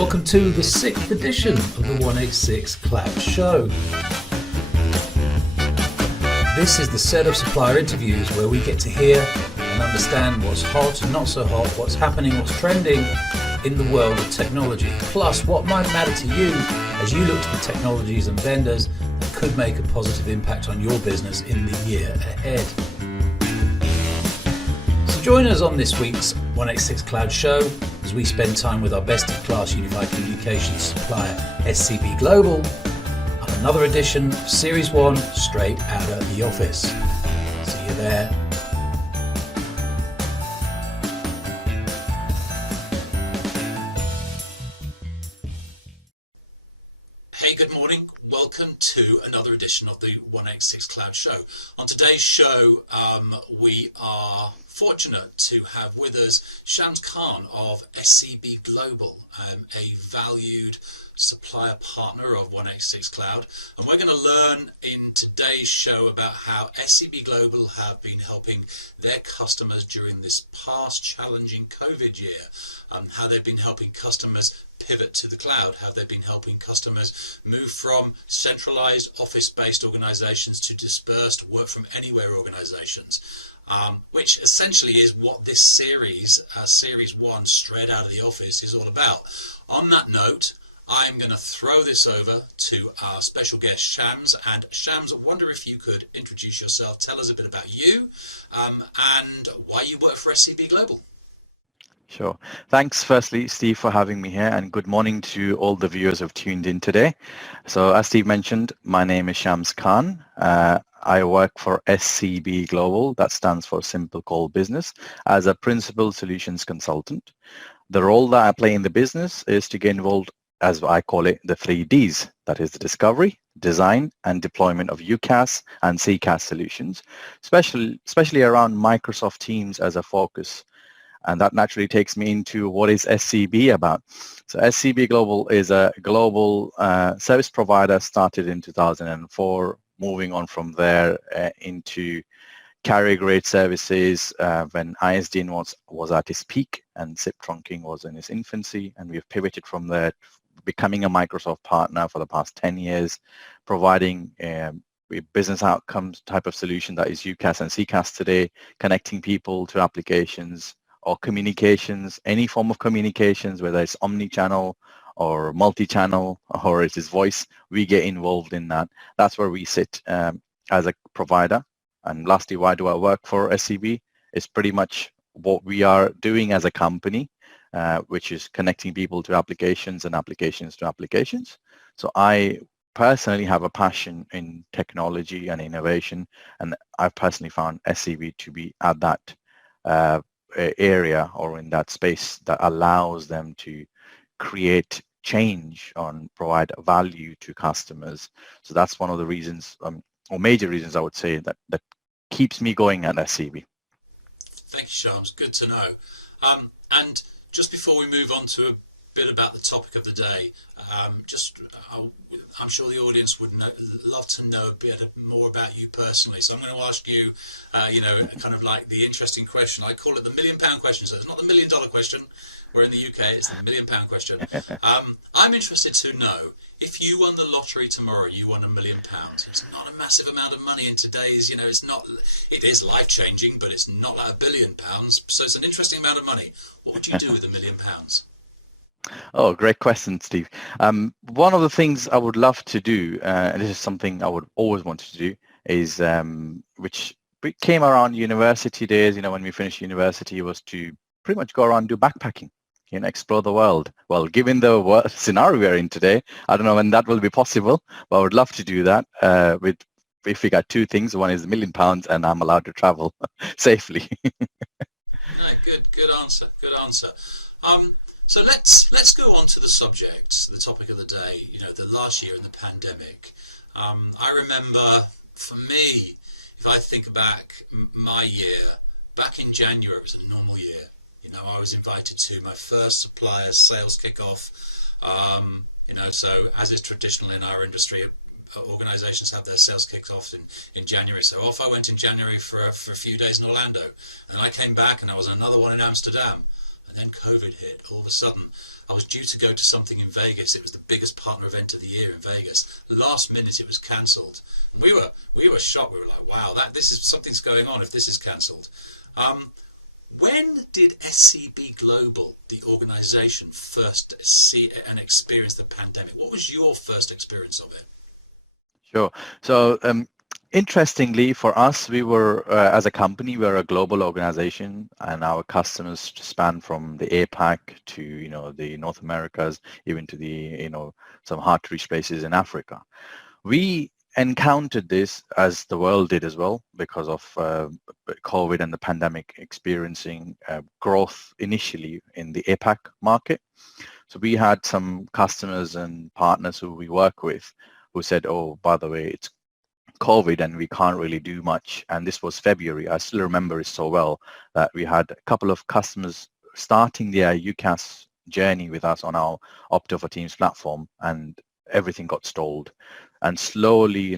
Welcome to the 6th edition of the 186Kloud show. This is the set of supplier interviews where we get to hear and understand what's hot and not so hot, what's happening, what's trending in the world of technology, plus what might matter to you as you look to the technologies and vendors that could make a positive impact on your business in the year ahead. So join us on this week's 186Kloud show as we spend time with our best-in-class unified communications supplier SCB Global on another edition of Series 1 straight out of the office. See you there. Hey, good morning. Welcome to another edition of the 186Kloud show. On today's show, we are fortunate to have with us Shams Khan of SCB Global, a valued supplier partner of 186Kloud, and we're going to learn in today's show about how SCB Global have been helping their customers during this past challenging COVID year, how they've been helping customers pivot to the cloud, how they've been helping customers move from centralized office-based organizations to dispersed work from anywhere organizations, which essentially is what this series, Series 1 straight out of the office, is all about. On that note, I'm going to throw this over to our special guest Shams. And Shams, I wonder if you could introduce yourself, tell us a bit about you and why you work for SCB Global. Sure. Thanks firstly, Steve, for having me here, and good morning to all the viewers who have tuned in today. So as Steve mentioned, my name is Shams Khan. I work for SCB Global, that stands for Simple Call Business, as a principal solutions consultant. The role that I play in the business is to get involved, as I call it, the 3 Ds. That is the discovery, design, and deployment of UCaaS and CCaaS solutions, especially around Microsoft Teams as a focus. And that naturally takes me into what is SCB about. So SCB Global is a global service provider started in 2004, moving on from there into carrier-grade services when ISDN was at its peak and SIP trunking was in its infancy, and we've pivoted from there, becoming a Microsoft partner for the past 10 years, providing business outcomes type of solution that is UCaaS and CCaaS today, connecting people to applications or communications, any form of communications, whether it's omni-channel or multi-channel or it is voice, we get involved in that. That's where we sit as a provider. And lastly, why do I work for SCB? It's pretty much what we are doing as a company, which is connecting people to applications and applications to applications. So I personally have a passion in technology and innovation, and I've personally found SCB to be at that area or in that space that allows them to create change and provide value to customers. So that's one of the reasons, or major reasons I would say, that keeps me going at SCB. Thank you, Shams. Good to know. And just before we move on to a bit about the topic of the day, I'm sure the audience would love to know a bit more about you personally. So I'm going to ask you, kind of like the interesting question. I call it the £1 million question. So it's not the $1 million question. We're in the UK. It's the £1 million question. I'm interested to know, if you won the lottery tomorrow, you won £1 million. It's not a massive amount of money in today's, it is life-changing, but it's not like £1 billion. So it's an interesting amount of money. What would you do with £1 million? Oh, great question, Steve. One of the things I would love to do, and this is something I would always want to do, is which came around university days, when we finished university, was to pretty much go around and do backpacking, explore the world. Well, given the world scenario we're in today, I don't know when that will be possible, but I would love to do that if we got 2 things. One is £1 million and I'm allowed to travel safely. Good answer. So let's go on to the subject, the topic of the day, the last year in the pandemic. I remember, for me, if I think back my year, back in January, it was a normal year. I was invited to my first supplier sales kickoff. So as is traditional in our industry, organizations have their sales kickoff in January. So off I went in January for a few days in Orlando. And I came back and I was another one in Amsterdam. and then COVID hit. All of a sudden, I was due to go to something in Vegas. It was the biggest partner event of the year in Vegas. Last minute, it was cancelled. We were shocked. We were like, "Wow, this is something's going on if this is cancelled." When did SCB Global, the organisation, first see and experience the pandemic? What was your first experience of it? Sure. So interestingly, for us, we were, as a company, we're a global organization, and our customers span from the APAC to, the North Americas, even to the, some hard to reach places in Africa. We encountered this as the world did as well because of COVID and the pandemic experiencing growth initially in the APAC market. So we had some customers and partners who we work with who said, oh, by the way, it's COVID and we can't really do much. And this was February. I still remember it so well that we had a couple of customers starting their UCaaS journey with us on our Opto for Teams platform, and everything got stalled. And slowly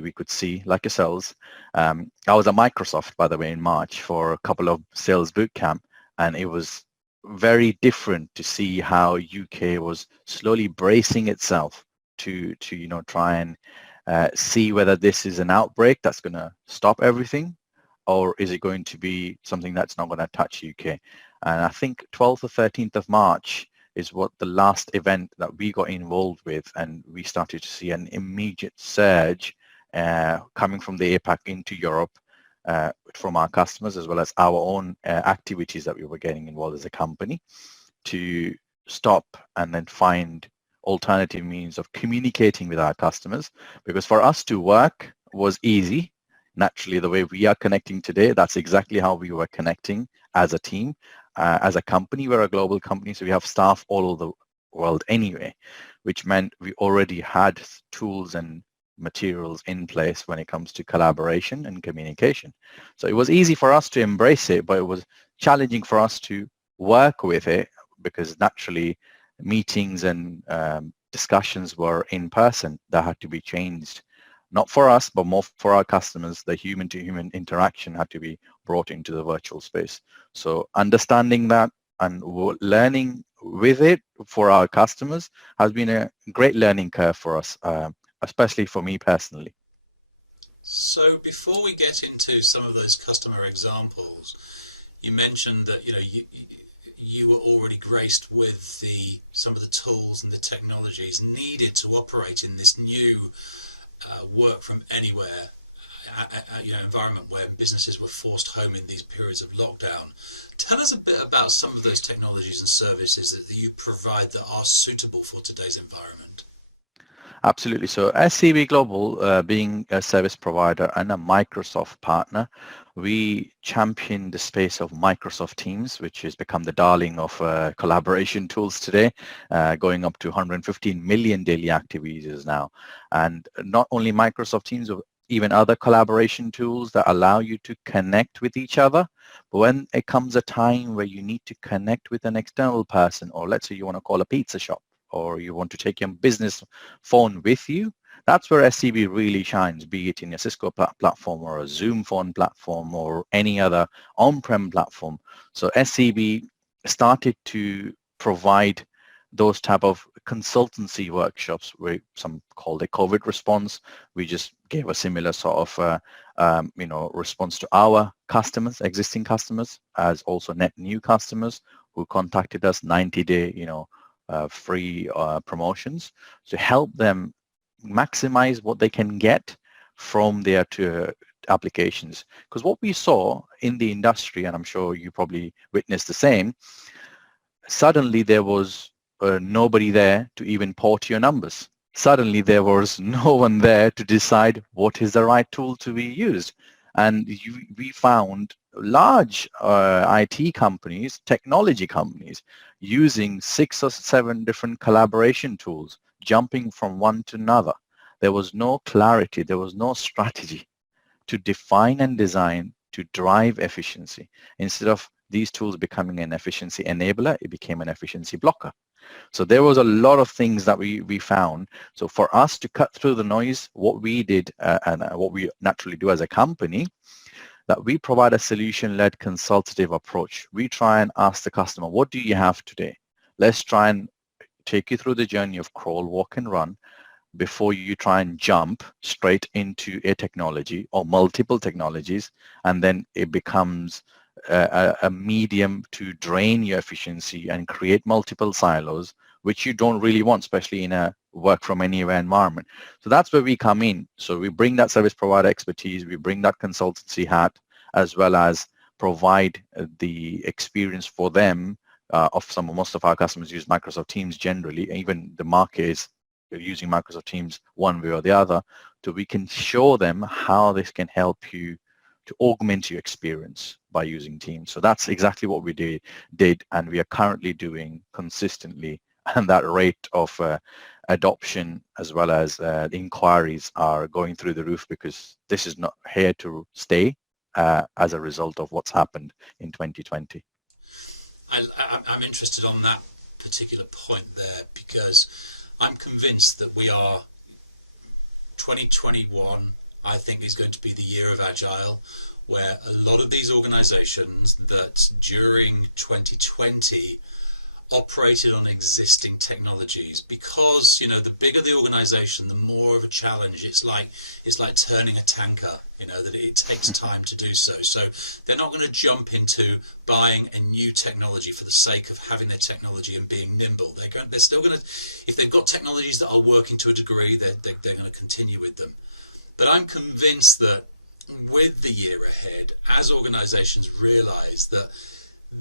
we could see, like yourselves, I was at Microsoft, by the way, in March for a couple of sales bootcamp, and it was very different to see how UK was slowly bracing itself to try and see whether this is an outbreak that's going to stop everything, or is it going to be something that's not going to touch UK. And I think 12th or 13th of March is what the last event that we got involved with, and we started to see an immediate surge coming from the APAC into Europe from our customers, as well as our own activities that we were getting involved as a company to stop and then find alternative means of communicating with our customers. Because for us to work was easy. Naturally, the way we are connecting today, that's exactly how we were connecting as a team. As a company, we're a global company, so we have staff all over the world anyway, which meant we already had tools and materials in place when it comes to collaboration and communication. So it was easy for us to embrace it, but it was challenging for us to work with it because naturally meetings and discussions were in person that had to be changed. Not for us, but more for our customers. The human-to-human interaction had to be brought into the virtual space. So understanding that and learning with it for our customers has been a great learning curve for us, especially for me personally. So before we get into some of those customer examples, you mentioned that you were already graced with some of the tools and the technologies needed to operate in this new work from anywhere environment where businesses were forced home in these periods of lockdown. Tell us a bit about some of those technologies and services that you provide that are suitable for today's environment. Absolutely. So SCB Global, being a service provider and a Microsoft partner, we champion the space of Microsoft Teams, which has become the darling of collaboration tools today, going up to 115 million daily active users now. And not only Microsoft Teams, even other collaboration tools that allow you to connect with each other. But when it comes a time where you need to connect with an external person, or let's say you want to call a pizza shop, or you want to take your business phone with you, that's where SCB really shines, be it in a Cisco platform or a Zoom phone platform or any other on-prem platform. So SCB started to provide those type of consultancy workshops, where some called a COVID response. We just gave a similar sort of response to our customers, existing customers, as also net new customers who contacted us, 90-day free promotions to help them maximize what they can get from their applications. Because what we saw in the industry, and I'm sure you probably witnessed the same, suddenly there was nobody there to even port your numbers. Suddenly there was no one there to decide what is the right tool to be used. And we found large IT companies, technology companies, using 6 or 7 different collaboration tools, jumping from one to another. There was no clarity, there was no strategy to define and design to drive efficiency. Instead of these tools becoming an efficiency enabler, it became an efficiency blocker. So there was a lot of things that we found. So for us to cut through the noise, what we did and what we naturally do as a company, that we provide a solution-led consultative approach. We try and ask the customer, what do you have today? Let's try and take you through the journey of crawl, walk, and run before you try and jump straight into a technology or multiple technologies, and then it becomes a medium to drain your efficiency and create multiple silos, which you don't really want, especially in a work from anywhere environment. So that's where we come in. So we bring that service provider expertise, we bring that consultancy hat, as well as provide the experience for them. Most of our customers use Microsoft Teams generally, even the market is using Microsoft Teams one way or the other, so we can show them how this can help you to augment your experience by using Teams. So that's exactly what we did, and we are currently doing consistently, and that rate of adoption as well as inquiries are going through the roof, because this is not here to stay as a result of what's happened in 2020. I'm interested on that particular point there, because I'm convinced that 2021, I think, is going to be the year of Agile, where a lot of these organizations that during 2020 operated on existing technologies, because the bigger the organization, the more of a challenge. It's like turning a tanker, that it takes time to do so. So they're not going to jump into buying a new technology for the sake of having their technology and being nimble. They're still going to, if they've got technologies that are working to a degree, they're going to continue with them. But I'm convinced that with the year ahead, as organizations realize that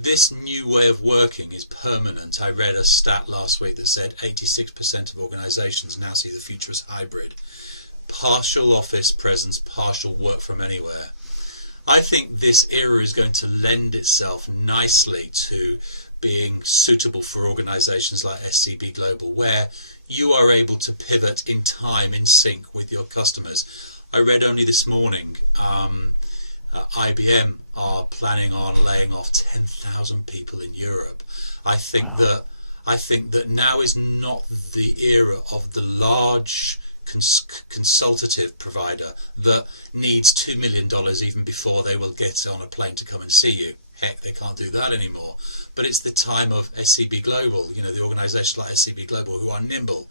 this new way of working is permanent. I read a stat last week that said 86% of organizations now see the future as hybrid. Partial office presence, partial work from anywhere. I think this era is going to lend itself nicely to being suitable for organizations like SCB Global, where you are able to pivot in time, in sync with your customers. I read only this morning, IBM are planning on laying off 10,000 people in Europe. I think that now is not the era of the large consultative provider that needs $2 million even before they will get on a plane to come and see you. Heck, they can't do that anymore. But it's the time of SCB Global, the organizations like SCB Global who are nimble.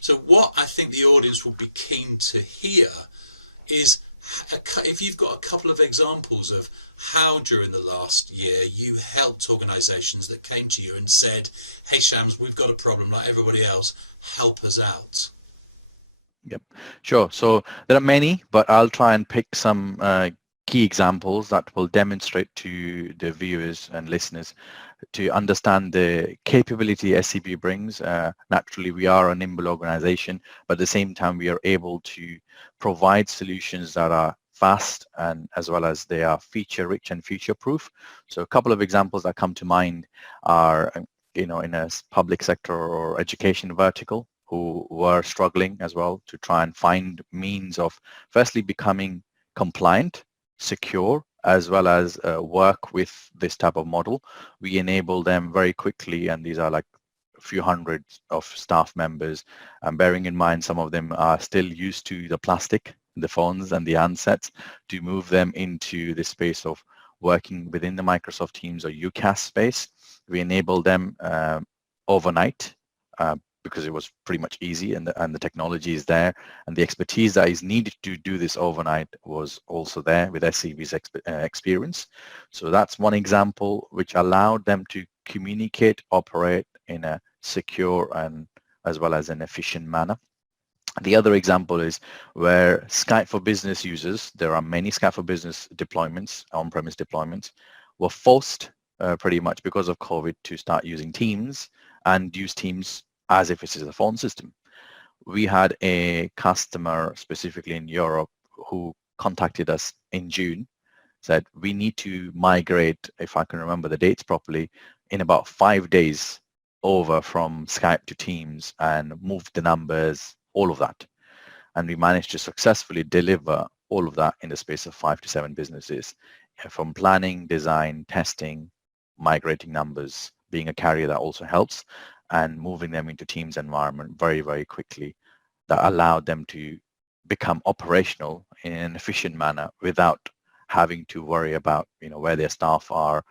So what I think the audience will be keen to hear is, if you've got a couple of examples of how during the last year you helped organizations that came to you and said, hey Shams, we've got a problem like everybody else, help us out. Yep, sure. So there are many, but I'll try and pick some key examples that will demonstrate to the viewers and listeners to understand the capability SCB brings. Naturally, we are a nimble organization, but at the same time, we are able to provide solutions that are fast and as well as they are feature rich and future proof. So a couple of examples that come to mind are, in a public sector or education vertical, who were struggling as well to try and find means of firstly becoming compliant, secure, as well as work with this type of model. We enable them very quickly, and these are like a few hundred of staff members, and bearing in mind some of them are still used to the plastic, the phones and the handsets, to move them into the space of working within the Microsoft Teams or UCaaS space. We enable them overnight because it was pretty much easy, and the technology is there, and the expertise that is needed to do this overnight was also there with SCB's experience. So that's one example which allowed them to communicate, operate in a secure and as well as an efficient manner. The other example is where Skype for Business users, there are many Skype for Business deployments, on-premise deployments, were forced pretty much because of COVID to start using Teams and use Teams as if it is a phone system. We had a customer specifically in Europe who contacted us in June, said we need to migrate, if I can remember the dates properly, in about 5 days over from Skype to Teams and move the numbers, all of that. And we managed to successfully deliver all of that in the space of 5 to 7 businesses, from planning, design, testing, migrating numbers, being a carrier that also helps, and moving them into Teams environment very, very quickly. That allowed them to become operational in an efficient manner without having to worry about, where their staff are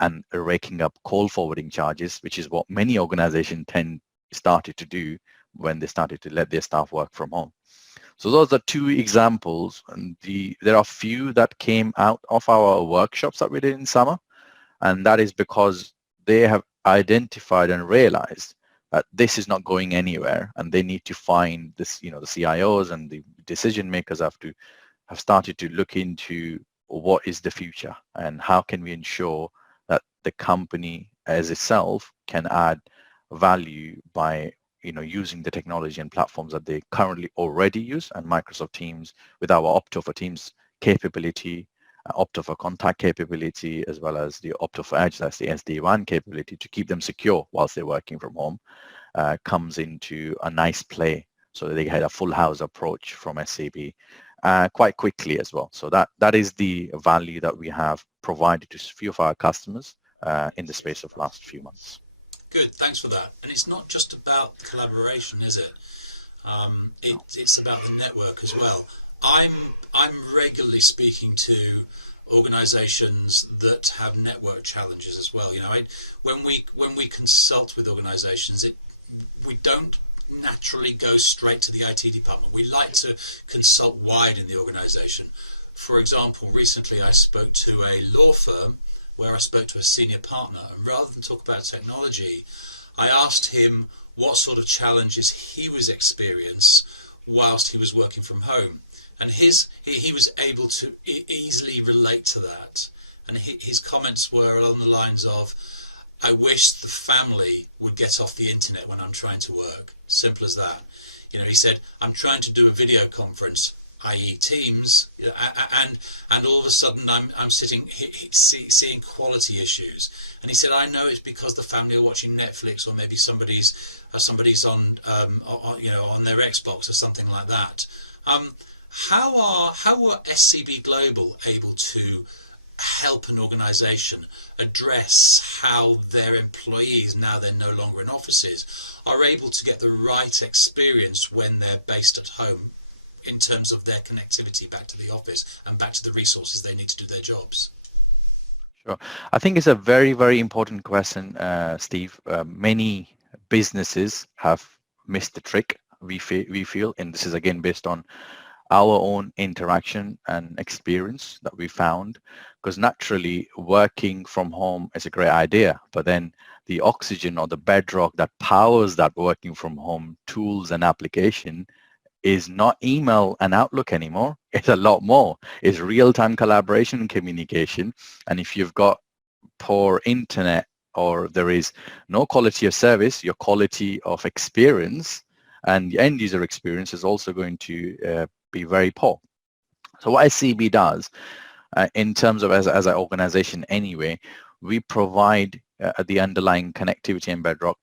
and raking up call forwarding charges, which is what many organizations started to do when they started to let their staff work from home. So those are two examples, and there are few that came out of our workshops that we did in summer, and that is because they have identified and realized that this is not going anywhere, and they need to find this, the CIOs and the decision makers have started to look into what is the future and how can we ensure that the company as itself can add value by using the technology and platforms that they currently already use, and Microsoft Teams with our Opto for Teams capability, Opto for Contact capability, as well as the Opto for Edge, that's the SD-WAN capability, to keep them secure whilst they're working from home, comes into a nice play. So they had a full house approach from SCB quite quickly as well. So that is the value that we have provided to a few of our customers in the space of the last few months. Good, thanks for that. And it's not just about collaboration, is it? It's about the network as well. I'm regularly speaking to organizations that have network challenges as well. When we consult with organizations, we don't naturally go straight to the IT department. We like to consult wide in the organization. For example, recently I spoke to a law firm where I spoke to a senior partner, and rather than talk about technology, I asked him what sort of challenges he was experiencing whilst he was working from home, and he was able to easily relate to that, and his comments were along the lines of, I wish the family would get off the internet when I'm trying to work. Simple as that. He said, I'm trying to do a video conference, i.e. Teams, and all of a sudden I'm sitting seeing quality issues, and he said, I know it's because the family are watching Netflix, or maybe somebody's on their Xbox or something like that. How were SCB Global able to help an organization address how their employees, now they're no longer in offices, are able to get the right experience when they're based at home, in terms of their connectivity back to the office and back to the resources they need to do their jobs? Sure. I think it's a very, very important question, Steve. Many businesses have missed the trick, we feel, and this is again based on our own interaction and experience that we found, because naturally working from home is a great idea, but then the oxygen or the bedrock that powers that working from home tools and application is not email and Outlook anymore. It's a lot more. It's real-time collaboration and communication. And if you've got poor internet, or there is no quality of service, your quality of experience and the end user experience is also going to be very poor. So what SCB does in terms of as an organization anyway, we provide the underlying connectivity and bedrock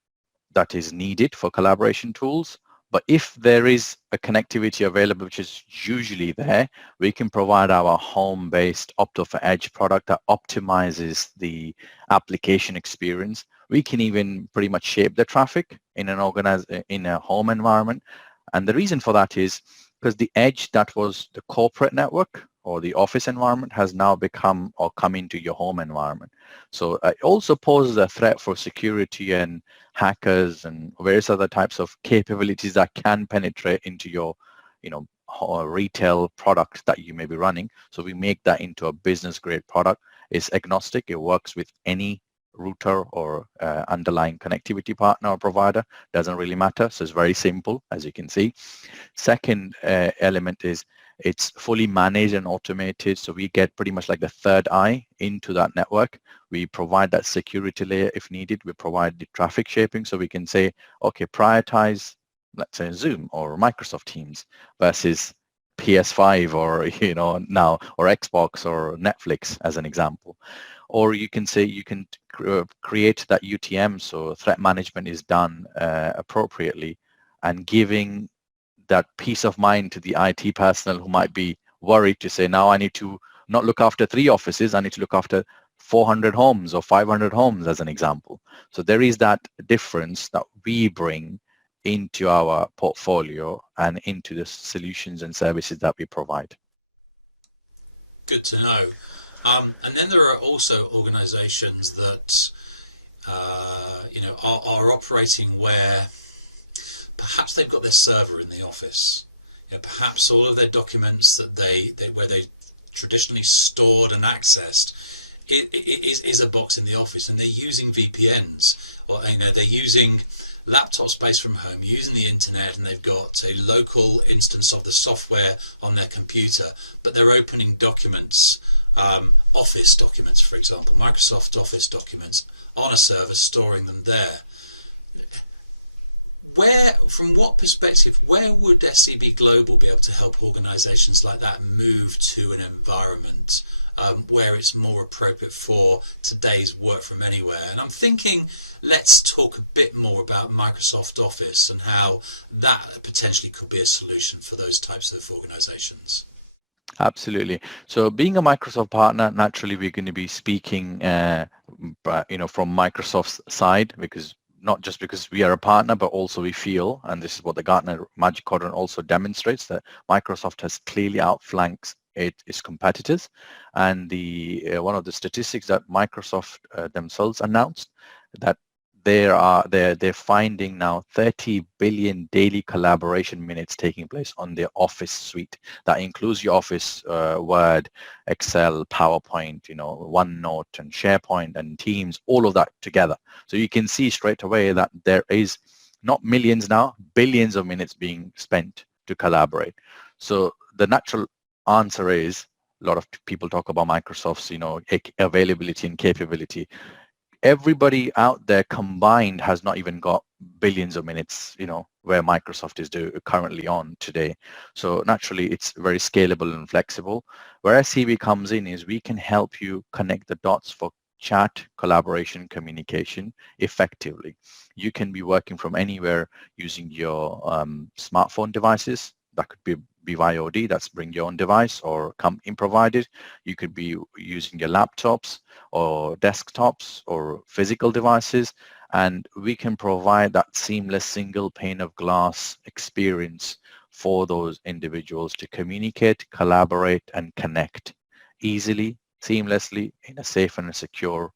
that is needed for collaboration tools. But if there is a connectivity available, which is usually there, we can provide our home-based Opto for Edge product that optimizes the application experience. We can even pretty much shape the traffic in a home environment. And the reason for that is because the edge that was the corporate network or the office environment has now become or come into your home environment. So it also poses a threat for security and hackers and various other types of capabilities that can penetrate into your, retail product that you may be running. So we make that into a business grade product. It's agnostic. It works with any router or underlying connectivity partner or provider. Doesn't really matter. So it's very simple, as you can see. Second element is it's fully managed and automated. So we get pretty much like the third eye into that network. We provide that security layer if needed. We provide the traffic shaping. So we can say, okay, prioritize, let's say Zoom or Microsoft Teams versus PS5 or, now, or Xbox or Netflix as an example. Or you can say you can create that UTM, so threat management is done appropriately, and giving that peace of mind to the IT personnel who might be worried to say, now I need to not look after 3 offices, I need to look after 400 homes or 500 homes as an example. So there is that difference that we bring into our portfolio and into the solutions and services that we provide. Good to know. And then there are also organisations that are operating where perhaps they've got their server in the office. Perhaps all of their documents that where they traditionally stored and accessed is a box in the office, and they're using VPNs, or they're using laptop space from home, using the internet, and they've got a local instance of the software on their computer, but they're opening documents, Office documents, for example, Microsoft Office documents, on a server, storing them there. From what perspective, where would SCB Global be able to help organisations like that move to an environment where it's more appropriate for today's work from anywhere? And I'm thinking, let's talk a bit more about Microsoft Office and how that potentially could be a solution for those types of organisations. Absolutely. So being a Microsoft partner, naturally we're going to be speaking, from Microsoft's side, because not just because we are a partner, but also we feel, and this is what the Gartner Magic Quadrant also demonstrates, that Microsoft has clearly outflanked its competitors. And one of the statistics that Microsoft themselves announced, that they're finding now 30 billion daily collaboration minutes taking place on their Office suite. That includes your Office, Word, Excel, PowerPoint, OneNote and SharePoint and Teams, all of that together. So you can see straight away that there is not millions now, billions of minutes being spent to collaborate. So the natural answer is, a lot of people talk about Microsoft's, availability and capability. Everybody out there combined has not even got billions of minutes, where Microsoft is currently on today. So naturally, it's very scalable and flexible. Where SCB comes in is we can help you connect the dots for chat, collaboration, communication effectively. You can be working from anywhere using your smartphone devices. That could be BYOD, that's bring your own device or come in provided. You could be using your laptops or desktops or physical devices, and we can provide that seamless single pane of glass experience for those individuals to communicate, collaborate, and connect easily, seamlessly, in a safe and a secure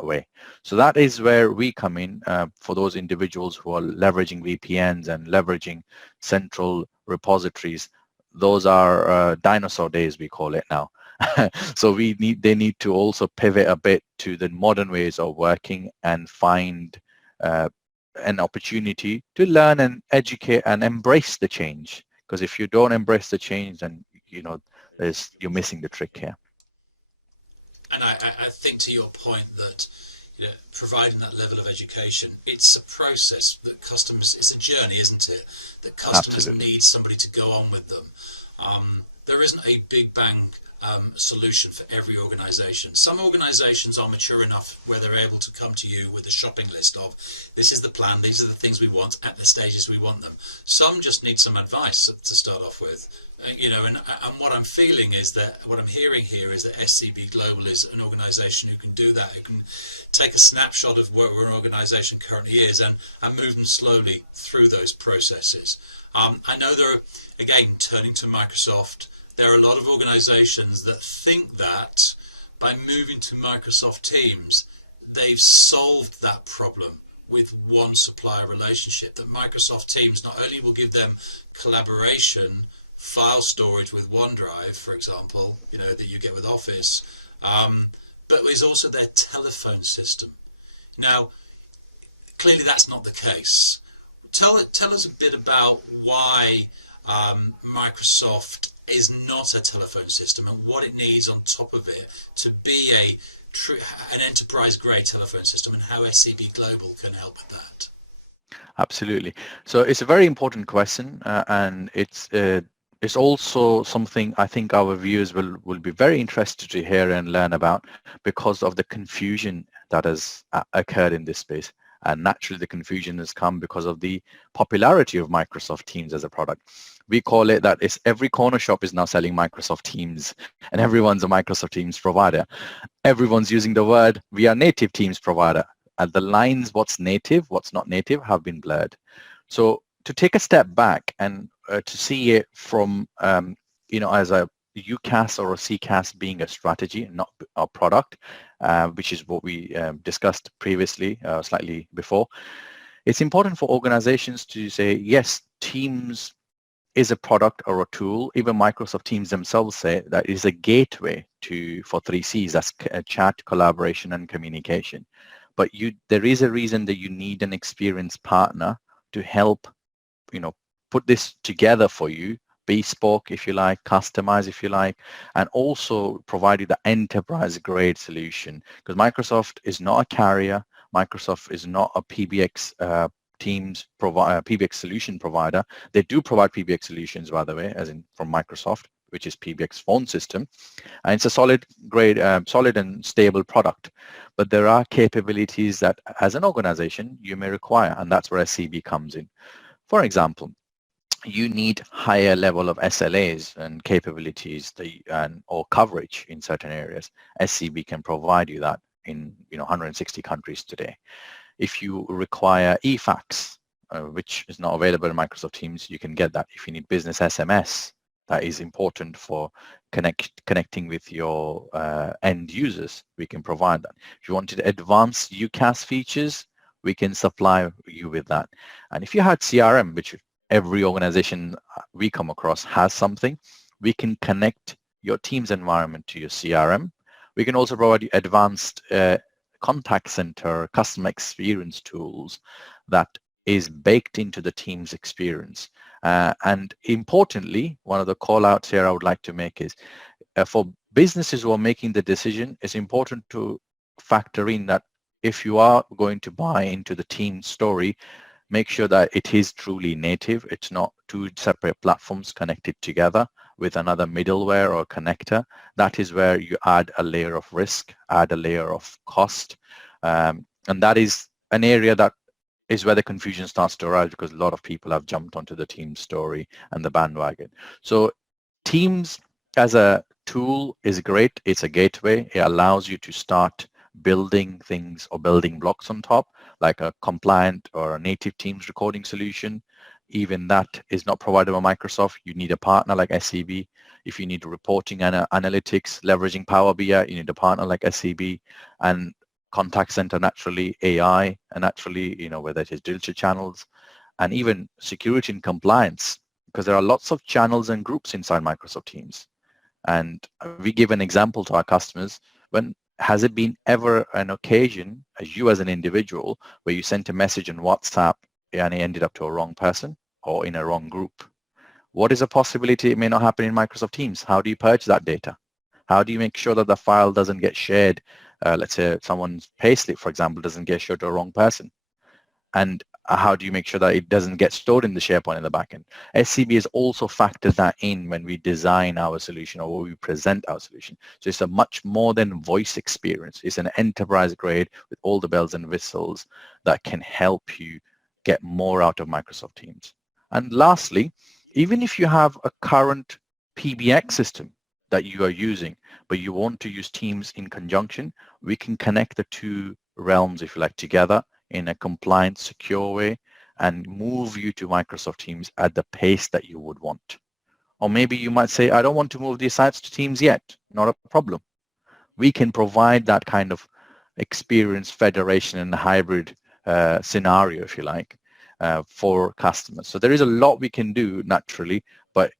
way. So that is where we come in for those individuals who are leveraging VPNs and leveraging central repositories. Those are dinosaur days, we call it now. So they need to also pivot a bit to the modern ways of working and find an opportunity to learn and educate and embrace the change. Because if you don't embrace the change, then you're missing the trick here. And I think, to your point, that providing that level of education, it's a process that customers, it's a journey, isn't it? That customers Absolutely. need somebody to go on with them. There isn't a big bang solution for every organisation. Some organisations are mature enough where they're able to come to you with a shopping list of, this is the plan, these are the things we want at the stages we want them. Some just need some advice to start off with. And what I'm feeling is that, what I'm hearing here is that SCB Global is an organisation who can do that, who can take a snapshot of where an organisation currently is and move them slowly through those processes. I know there are, again, turning to Microsoft, there are a lot of organisations that think that by moving to Microsoft Teams, they've solved that problem with one supplier relationship, that Microsoft Teams not only will give them collaboration, file storage with OneDrive, for example, that you get with Office, but is also their telephone system. Now, clearly that's not the case. Tell us a bit about why Microsoft is not a telephone system and what it needs on top of it to be an enterprise-grade telephone system, and how SCB Global can help with that. Absolutely. So it's a very important question, and it's also something I think our viewers will be very interested to hear and learn about, because of the confusion that has occurred in this space. And naturally, the confusion has come because of the popularity of Microsoft Teams as a product. We call it that every corner shop is now selling Microsoft Teams, and everyone's a Microsoft Teams provider. Everyone's using the word, we are native Teams provider. And the lines, what's native, what's not native, have been blurred. So to take a step back and to see it from, as a UCaaS or a CCaaS being a strategy, not a product, which is what we discussed previously, slightly before. It's important for organizations to say, yes, Teams is a product or a tool. Even Microsoft Teams themselves say that is a gateway for 3Cs, that's chat, collaboration, and communication. But there is a reason that you need an experienced partner to help, put this together for you, bespoke if you like, customize if you like, and also provide you the enterprise grade solution. Because Microsoft is not a carrier, Microsoft is not a PBX Teams PBX solution provider. They do provide PBX solutions, by the way, as in from Microsoft, which is PBX phone system, and it's a solid and stable product. But there are capabilities that, as an organization, you may require, and that's where SCB comes in. For example, you need higher level of SLAs and capabilities or coverage in certain areas. SCB can provide you that in 160 countries today. If you require eFax, which is not available in Microsoft Teams, you can get that. If you need business SMS, that is important for connecting with your end users, we can provide that. If you wanted advanced UCaaS features, we can supply you with that. And if you had CRM, which every organization we come across has something, we can connect your Teams environment to your CRM. We can also provide you advanced contact center customer experience tools that is baked into the Teams experience. And importantly, one of the call outs here I would like to make is for businesses who are making the decision, it's important to factor in that if you are going to buy into the Teams story, make sure that it is truly native. It's not two separate platforms connected together with another middleware or connector. That is where you add a layer of risk, add a layer of cost. And that is an area that is where the confusion starts to arise, because a lot of people have jumped onto the Teams story and the bandwagon. So Teams as a tool is great. It's a gateway. It allows you to start building things or building blocks on top, like a compliant or a native Teams recording solution. Even that is not provided by Microsoft. You need a partner like SCB. If you need reporting and analytics, leveraging Power BI, you need a partner like SCB. And contact center, naturally, AI, and naturally, whether it is digital channels, and even security and compliance, because there are lots of channels and groups inside Microsoft Teams. And we give an example to our customers. When has it been ever an occasion, as you as an individual, where you sent a message on WhatsApp and it ended up to a wrong person or in a wrong group? What is a possibility it may not happen in Microsoft Teams? How do you purge that data? How do you make sure that the file doesn't get shared? Let's say someone's payslip, for example, doesn't get shared to a wrong person. And how do you make sure that it doesn't get stored in the SharePoint in the backend? SCB has also factored that in when we design our solution or when we present our solution. So it's a much more than voice experience. It's an enterprise grade with all the bells and whistles that can help you get more out of Microsoft Teams. And lastly, even if you have a current PBX system that you are using, but you want to use Teams in conjunction, we can connect the two realms, if you like, together in a compliant, secure way and move you to Microsoft Teams at the pace that you would want. Or maybe you might say, I don't want to move these sites to Teams yet. Not a problem. We can provide that kind of experience, federation, and hybrid scenario, if you like, for customers. So there is a lot we can do naturally, but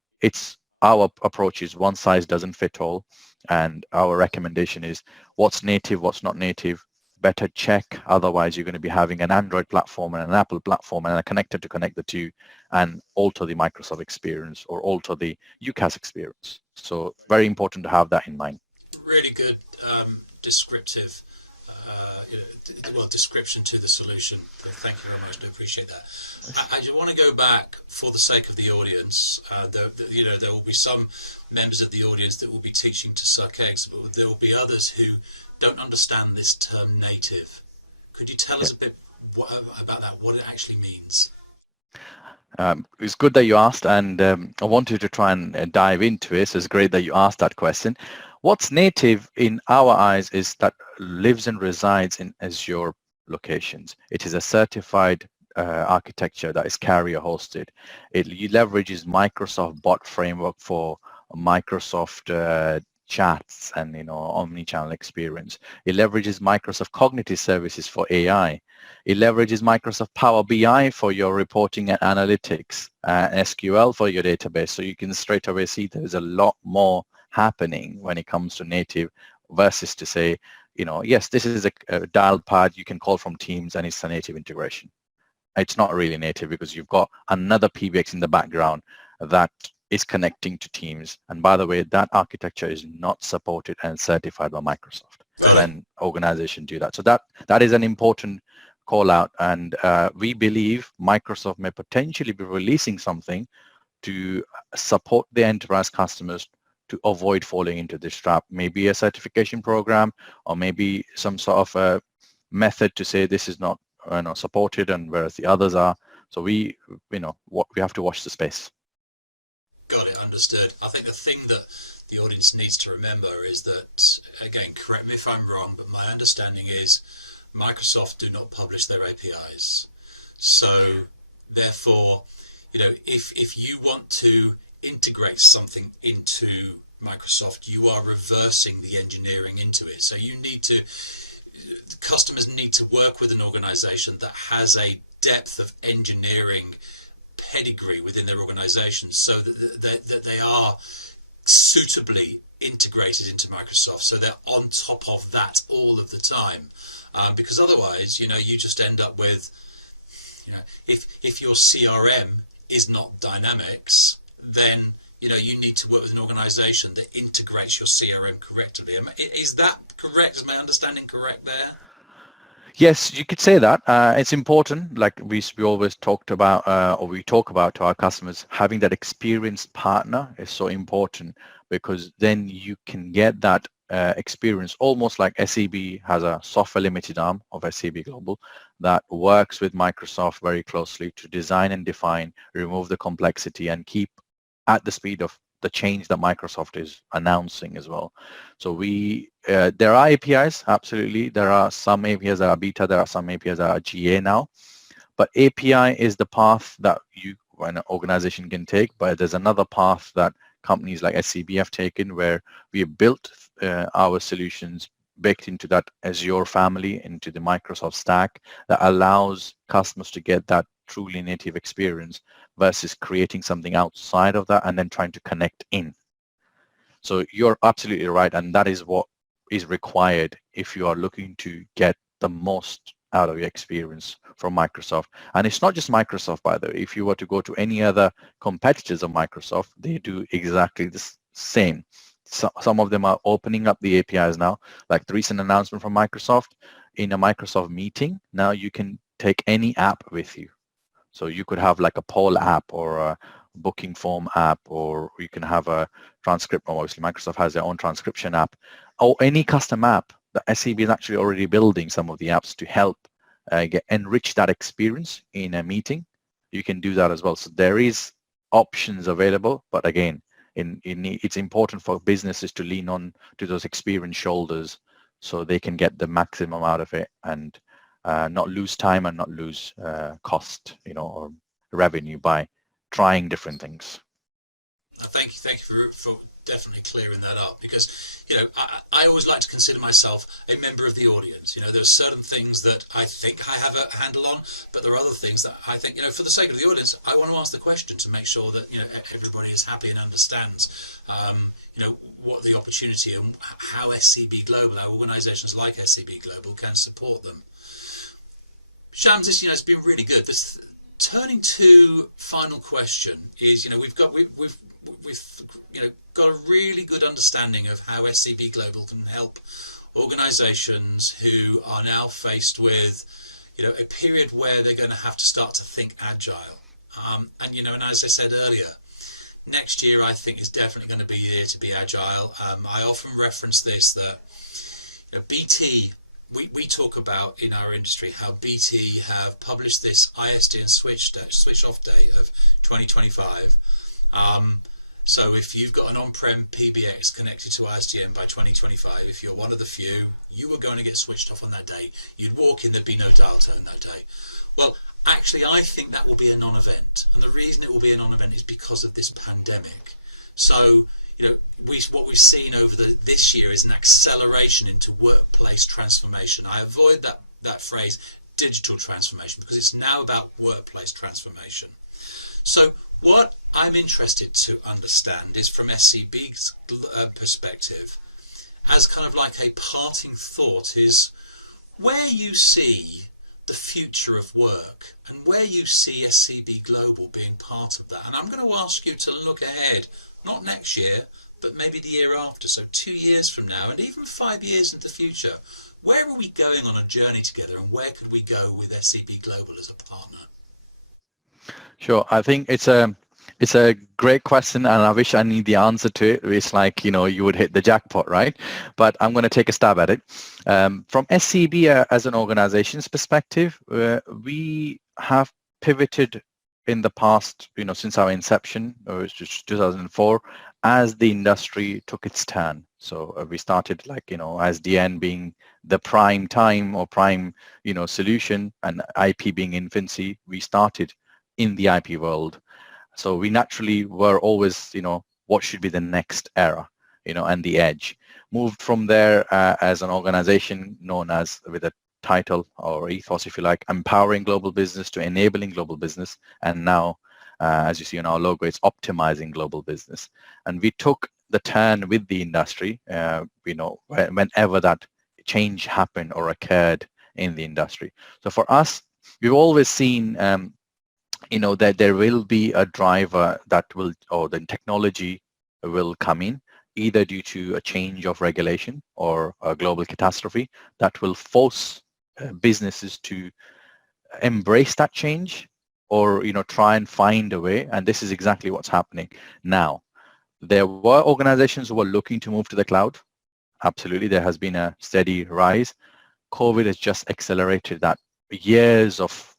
our approach is one size doesn't fit all. And our recommendation is what's native, what's not native, better check. Otherwise, you're going to be having an Android platform and an Apple platform and a connector to connect the two and alter the Microsoft experience or alter the UCaaS experience. So very important to have that in mind. Really good descriptive description to the solution. Thank you very much. I appreciate that. I just want to go back for the sake of the audience. There will be some members of the audience that will be teaching to suck eggs, but there will be others who don't understand this term native. Could you tell us a bit about that, what it actually means? It's good that you asked, and I wanted to try and dive into it. So it's great that you asked that question. What's native in our eyes is that lives and resides in Azure locations. It is a certified architecture that is carrier hosted. It leverages Microsoft bot framework for Microsoft chats and omni-channel experience. It leverages Microsoft Cognitive Services for AI. It leverages Microsoft Power BI for your reporting and analytics, SQL for your database. So you can straight away see there's a lot more happening when it comes to native versus to say, yes, this is a dial pad you can call from Teams and it's a native integration. It's not really native because you've got another PBX in the background that is connecting to Teams. And by the way, that architecture is not supported and certified by Microsoft when organizations do that. So that is an important call out. And we believe Microsoft may potentially be releasing something to support the enterprise customers to avoid falling into this trap. Maybe a certification program or maybe some sort of a method to say this is not supported and whereas the others are. So we have to watch the space. Got it, understood. I think the thing that the audience needs to remember is that, again, correct me if I'm wrong, but my understanding is Microsoft do not publish their APIs. So therefore, if you want to integrate something into Microsoft, you are reversing the engineering into it. So customers need to work with an organization that has a depth of engineering pedigree within their organization so that they are suitably integrated into Microsoft, so they're on top of that all of the time, because otherwise you just end up with if your CRM is not Dynamics, then you need to work with an organization that integrates your CRM correctly. Is that correct? Is my understanding correct there? Yes, you could say that. It's important, like we always talked about, or we talk about to our customers, having that experienced partner is so important because then you can get that experience, almost like SCB has a software limited arm of SCB Global that works with Microsoft very closely to design and define, remove the complexity and keep at the speed of the change that Microsoft is announcing as well. So there are APIs, absolutely. There are some APIs that are beta, there are some APIs that are GA now, but API is the path that an organization can take, but there's another path that companies like SCB have taken where we have built our solutions baked into that Azure family, into the Microsoft stack that allows customers to get that truly native experience versus creating something outside of that and then trying to connect in. So you're absolutely right. And that is what is required if you are looking to get the most out of your experience from Microsoft. And it's not just Microsoft, by the way. If you were to go to any other competitors of Microsoft, they do exactly the same. Some of them are opening up the APIs now, like the recent announcement from Microsoft. In a Microsoft meeting, now you can take any app with you. So you could have like a poll app or a booking form app, or you can have a transcript. Obviously, Microsoft has their own transcription app, or any custom app. The SCB is actually already building some of the apps to help enrich that experience in a meeting. You can do that as well. So there is options available, but again, it's important for businesses to lean on to those experienced shoulders so they can get the maximum out of it and not lose time and not lose cost, or revenue by trying different things. Thank you for definitely clearing that up, because I always like to consider myself a member of the audience. There are certain things that I think I have a handle on, but there are other things that I think, for the sake of the audience, I want to ask the question to make sure that everybody is happy and understands what the opportunity and how SCB Global, how organisations like SCB Global can support them. Shams, this it's been really good. Turning to final question is, we've got a really good understanding of how SCB Global can help organisations who are now faced with a period where they're going to have to start to think agile. And as I said earlier, next year I think is definitely going to be a year to be agile. I often reference this, that BT. We talk about in our industry how BT have published this ISD and switch off date of 2025. So if you've got an on-prem PBX connected to ISDN by 2025, if you're one of the few, you are going to get switched off on that day. You'd walk in, there'd be no dial tone that day. Well, actually, I think that will be a non-event. And the reason it will be a non-event is because of this pandemic. So, what we've seen over this year is an acceleration into workplace transformation. I avoid that phrase digital transformation because it's now about workplace transformation. So what I'm interested to understand is from SCB's perspective, as kind of like a parting thought, is where you see the future of work and where you see SCB Global being part of that. And I'm going to ask you to look ahead, not next year, but maybe the year after, so 2 years from now, and even 5 years into the future. Where are we going on a journey together, and where could we go with SCB Global as a partner? Sure. I think it's a great question, and I wish I knew the answer to it. It's like, you would hit the jackpot, right? But I'm going to take a stab at it. From SCB as an organization's perspective, we have pivoted in the past, since our inception, which was 2004, as the industry took its turn. So we started as DN being the prime time or prime, solution, and IP being infancy. We started in the IP world. So we naturally were always, what should be the next era, and the edge. Moved from there as an organization known as, with a title or ethos, if you like, empowering global business to enabling global business. And now, as you see in our logo, it's optimizing global business. And we took the turn with the industry, whenever that change happened or occurred in the industry. So for us, we've always seen that there will be a driver that will, or the technology will come in, either due to a change of regulation or a global catastrophe that will force businesses to embrace that change, or try and find a way. And this is exactly what's happening now. There were organizations who were looking to move to the cloud. Absolutely, there has been a steady rise. COVID has just accelerated that. Years of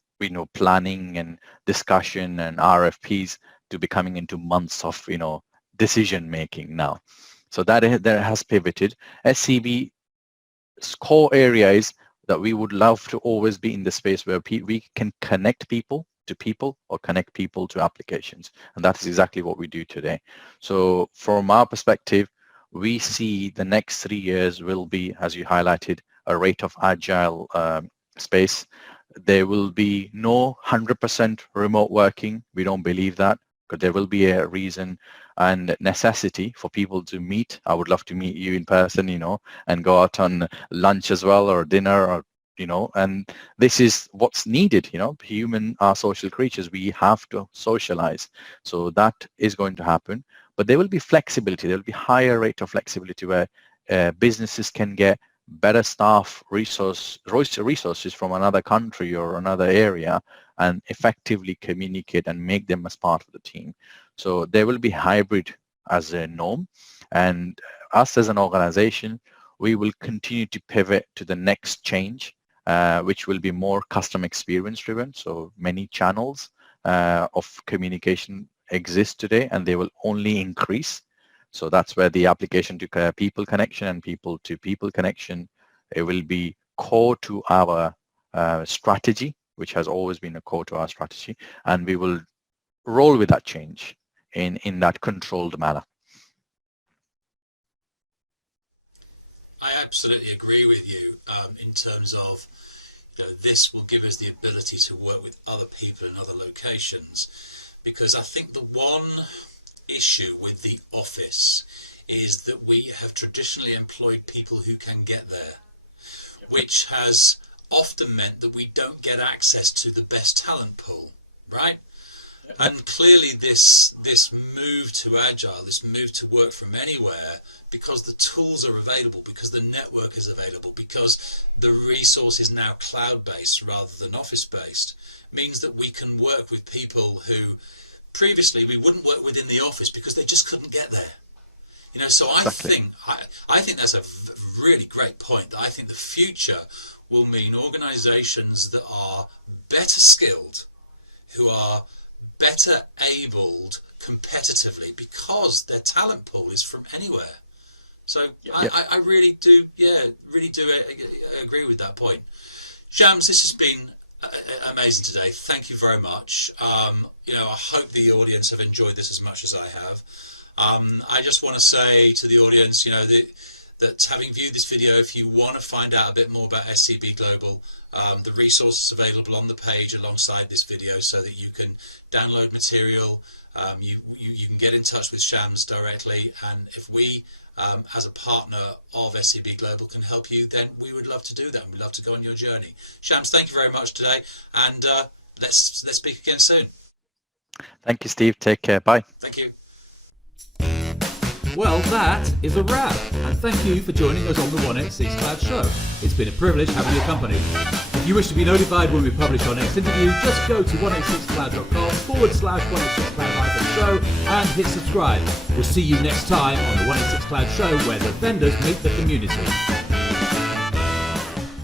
planning and discussion and RFPs to be coming into months of decision making now. So that has pivoted. SCB's core area is that we would love to always be in the space where we can connect people to people or connect people to applications, and that is exactly what we do today. So from our perspective, we see the next 3 years will be, as you highlighted, a rate of agile space. There will be no 100% remote working. We don't believe that, but there will be a reason and necessity for people to meet. I would love to meet you in person, and go out on lunch as well, or dinner, or and this is what's needed. Human are social creatures. We have to socialize. So that is going to happen, but there will be flexibility. There will be higher rate of flexibility where businesses can get better staff resources from another country or another area and effectively communicate and make them as part of the team. So there will be hybrid as a norm, and us as an organization, we will continue to pivot to the next change, which will be more customer experience driven. So many channels of communication exist today, and they will only increase. So that's where the application to people connection and people to people connection, it will be core to our strategy, which has always been a core to our strategy, and we will roll with that change in that controlled manner. I absolutely agree with you in terms of this will give us the ability to work with other people in other locations, because I think the one issue with the office is that we have traditionally employed people who can get there, which has often meant that we don't get access to the best talent pool, right? And clearly this move to agile, this move to work from anywhere, because the tools are available, because the network is available, because the resource is now cloud-based rather than office-based, means that we can work with people who previously we wouldn't work with in the office because they just couldn't get there. So Exactly. I think that's a really great point. I think the future will mean organizations that are better skilled, who are better abled competitively because their talent pool is from anywhere. So I really do, agree with that point. Shams, this has been amazing today. Thank you very much. I hope the audience have enjoyed this as much as I have. I just want to say to the audience, that having viewed this video, if you want to find out a bit more about SCB Global, the resources available on the page alongside this video so that you can download material, you can get in touch with Shams directly, and if we as a partner of SCB Global can help you, then we would love to do that. We'd love to go on your journey. Shams, thank you very much today, and let's speak again soon. Thank you, Steve. Take care. Bye. Thank you. Well, that is a wrap, and thank you for joining us on the 186Kloud show. It's been a privilege having your company. If you wish to be notified when we publish our next interview, just go to 186kloud.com/186Kloud-show and hit subscribe. We'll see you next time on the 186Kloud show, where the vendors meet the community.